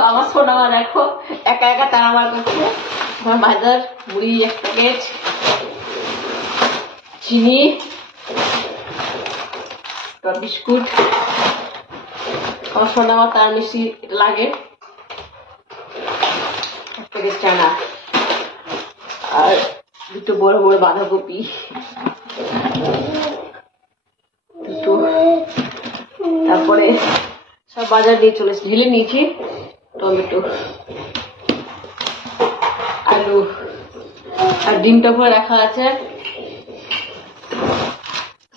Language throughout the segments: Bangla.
আমার সোনামা দেখো, একা একা তারা মার করছে। আমার বাজার মুড়ি এক প্যাকেট চিনি বিস্কুট। আমার সোনামা তার মিষ্টি লাগে। এক প্যাকেট চানা। আর দুটো বড় বড় বাঁধাকপি। দুটো। তারপরে সব বাজার দিয়ে চলে এসেছি। ঢেলে নিয়েছি। টমেটো, আলু, আর ডিমটা পুরো রাখা আছে।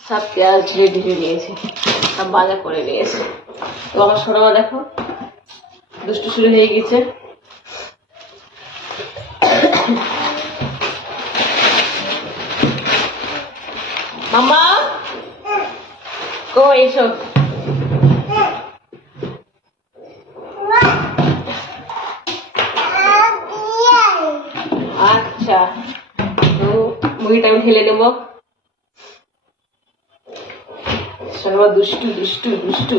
সব পেঁয়াজ রেডি ঢেলে নিয়েছি, সব বাজার করে নিয়েছে। তো আমার সোনামা দেখো, দুষ্টু শুরু হয়ে গেছে। মামা কো এসো? ঢেলে নেব। সর্বা দুষ্টু দুষ্টু দুষ্টু।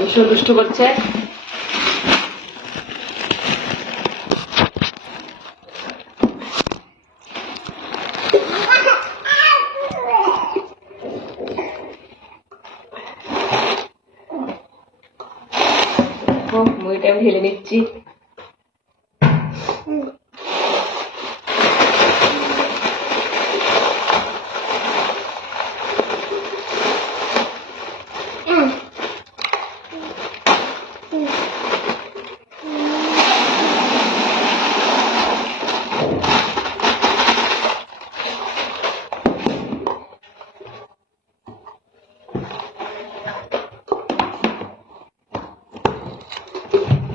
ভীষণ দুষ্টু করছে। ঢেলে নিচ্ছি।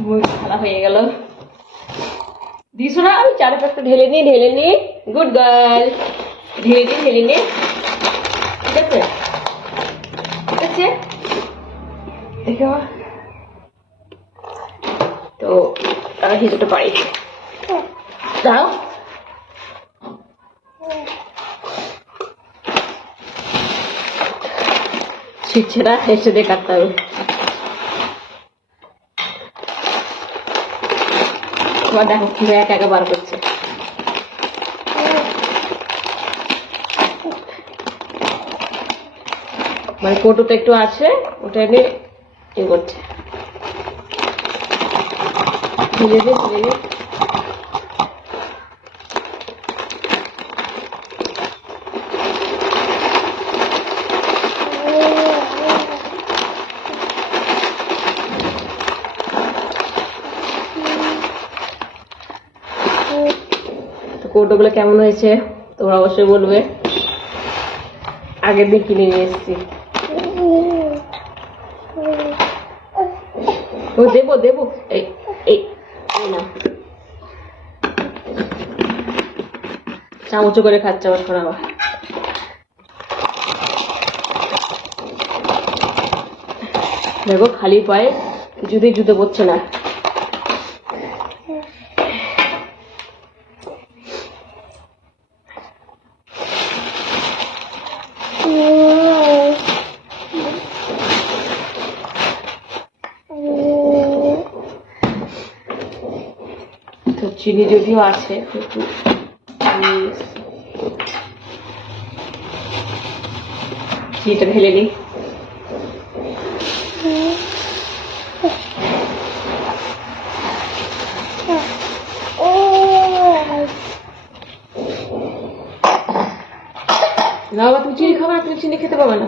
মুড়ি হয়ে গেল। দিছো না আমি চার পাঁচটা ঢেলে নি ঢেলে নি। Good girl. ঢেলে নি ঢেলে নি। ঠিক আছে? ঠিক আছে? দেখো তো আমি কিছুটা পারি? দাও শিখছে না, এসে দিয়ে কাটতে হবে। এবার দেখো কীভাবে একা একা বার করছে। মানে কৌটোতে একটু আছে, ওটা এনে ইয়ে করছে। ধীরে ধীরে ধীরে ধীরে তো কৌটোগুলো কেমন হয়েছে তোমরা অবশ্যই বলবে। আগের দিন কিনে নিয়ে এসেছি। দেবো দেবো। চামচ করে খাচ্ছে আমার সোনা মা। দেখো, খালি পায়ে কিছুতেই জুতো পড়ছে না তো চিনি যদিও আছে, কিন্তু চিনিটা ঢেলে নিই। না বাবা, তুমি চিনি খাবে না, তুমি চিনি খেতে পাবে না।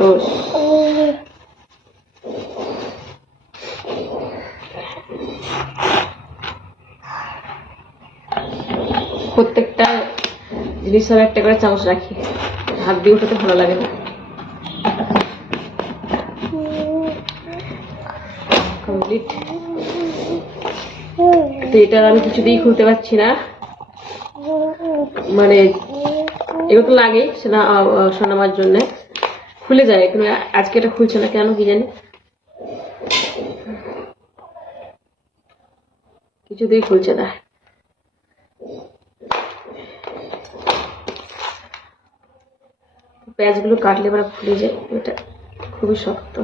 রোজ প্রত্যেকটা জিনিস সব একটা করে চামচ রাখি। হাত দিয়ে উঠাতে ভালো লাগে না। কমপ্লিট তো এটা আমি কিছুতেই খুলতে পারছি না। মানে এগুলো তো লাগে, সেটা সোনামার জন্য। খুলে যায় কিন্তু আজকে এটা খুলছে না, কেন কি জানি। কিছুতেই খুলছে না। পেঁয়াজগুলো কাটলে এবার খুলে যায়, এটা খুবই শক্ত।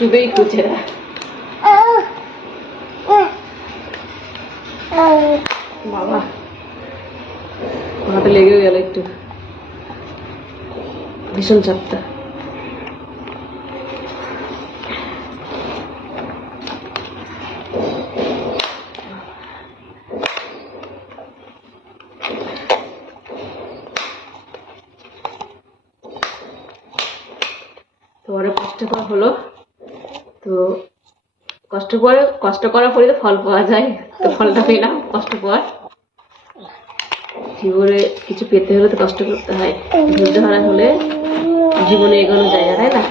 খুঁজে না বাবা হাতে লেগেও গেল একটু। ভীষণ চাপটা। কষ্ট করা হলো? তো কষ্ট করে কষ্ট করার পরে তো ফল পাওয়া যায়। তো ফলটা পেলাম, কষ্ট পর। জীবনে কিছু পেতে হলে তো কষ্ট করতে হয়। ধৈর্য হারা হলে জীবনে এগোনো যায় তাই না?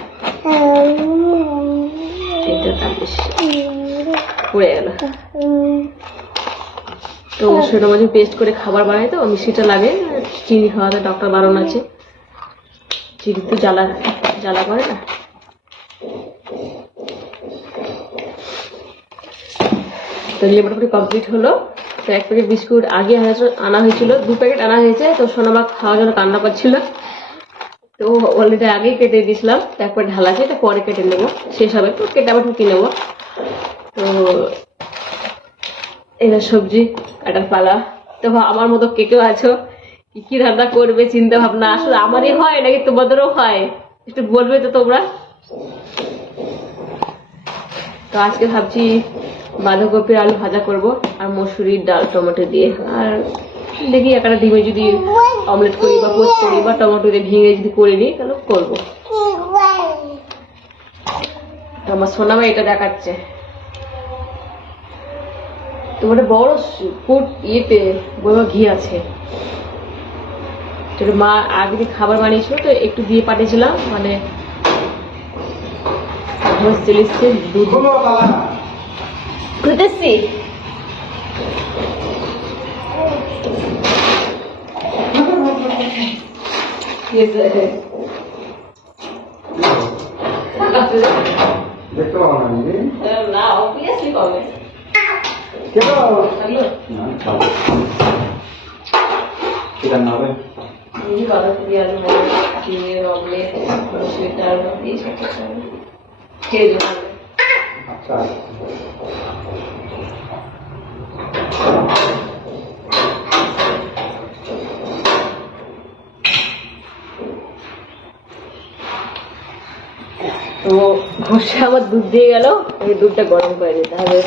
এটা তার বেশি পড়ে গেল। তো সেটা মাঝে পেস্ট করে খাবার বানাই তো, মিষ্টিটা লাগে, চিনি খাওয়াতে ডক্টর বারণ আছে। চিনি তো জ্বালা জ্বালা করে না? তো কমপ্লিট হলো। তো এক প্যাকেট বিস্কুট আগে আনা- হয়েছিল দু প্যাকেট আনা হয়েছে। তো খাওয়ার জন্য কান্না তো অলরেডি আগেই কেটে দিয়েছিলাম। এটা পরে কেটে নেব। শেষ হবে। তো কেটে আবার ঢুকিয়ে নেব। তো সবজি কাটার পালা। তো আমার মতো কে কেউ আছো? কি কি রান্না করবে? চিন্তা ভাবনা। আসলে আমারই হয় নাকি তোমাদেরও হয়? একটু বলবে তো তোমরা। তো আজকে ভাবছি বাঁধাকপির আলু ভাজা করব আর মসুরির ডাল, টমেটো দিয়ে। আর দেখি একটা ডিমে যদি অমলেট করি বা পোস্ট করি বা টমেটো দিয়ে ভেঙে যদি করে নিই, তাহলে করব। আমার সোনামা এটা দেখাচ্ছে। তোমার বড় ফুট ইয়েতে বড় ঘি আছে। যেটা মা আগে দিয়ে খাবার বানিয়েছিল, তো একটু দিয়ে পাঠিয়েছিলাম মানে দুধ খুঁজতেছি দেখতে পাবো না আমি না অবভিয়াসলি কমে কেন হ্যালো কি রান্না হবে এই বাঁধাকপি আলু ডিমের অমলেট মসুরির ডাল দিয়ে সব কিছু হবে। খেয়ে যাব আচ্ছা তো ঘষে আবার দুধ দিয়ে গেল আমি দুধটা গরম করে দিতে হবে।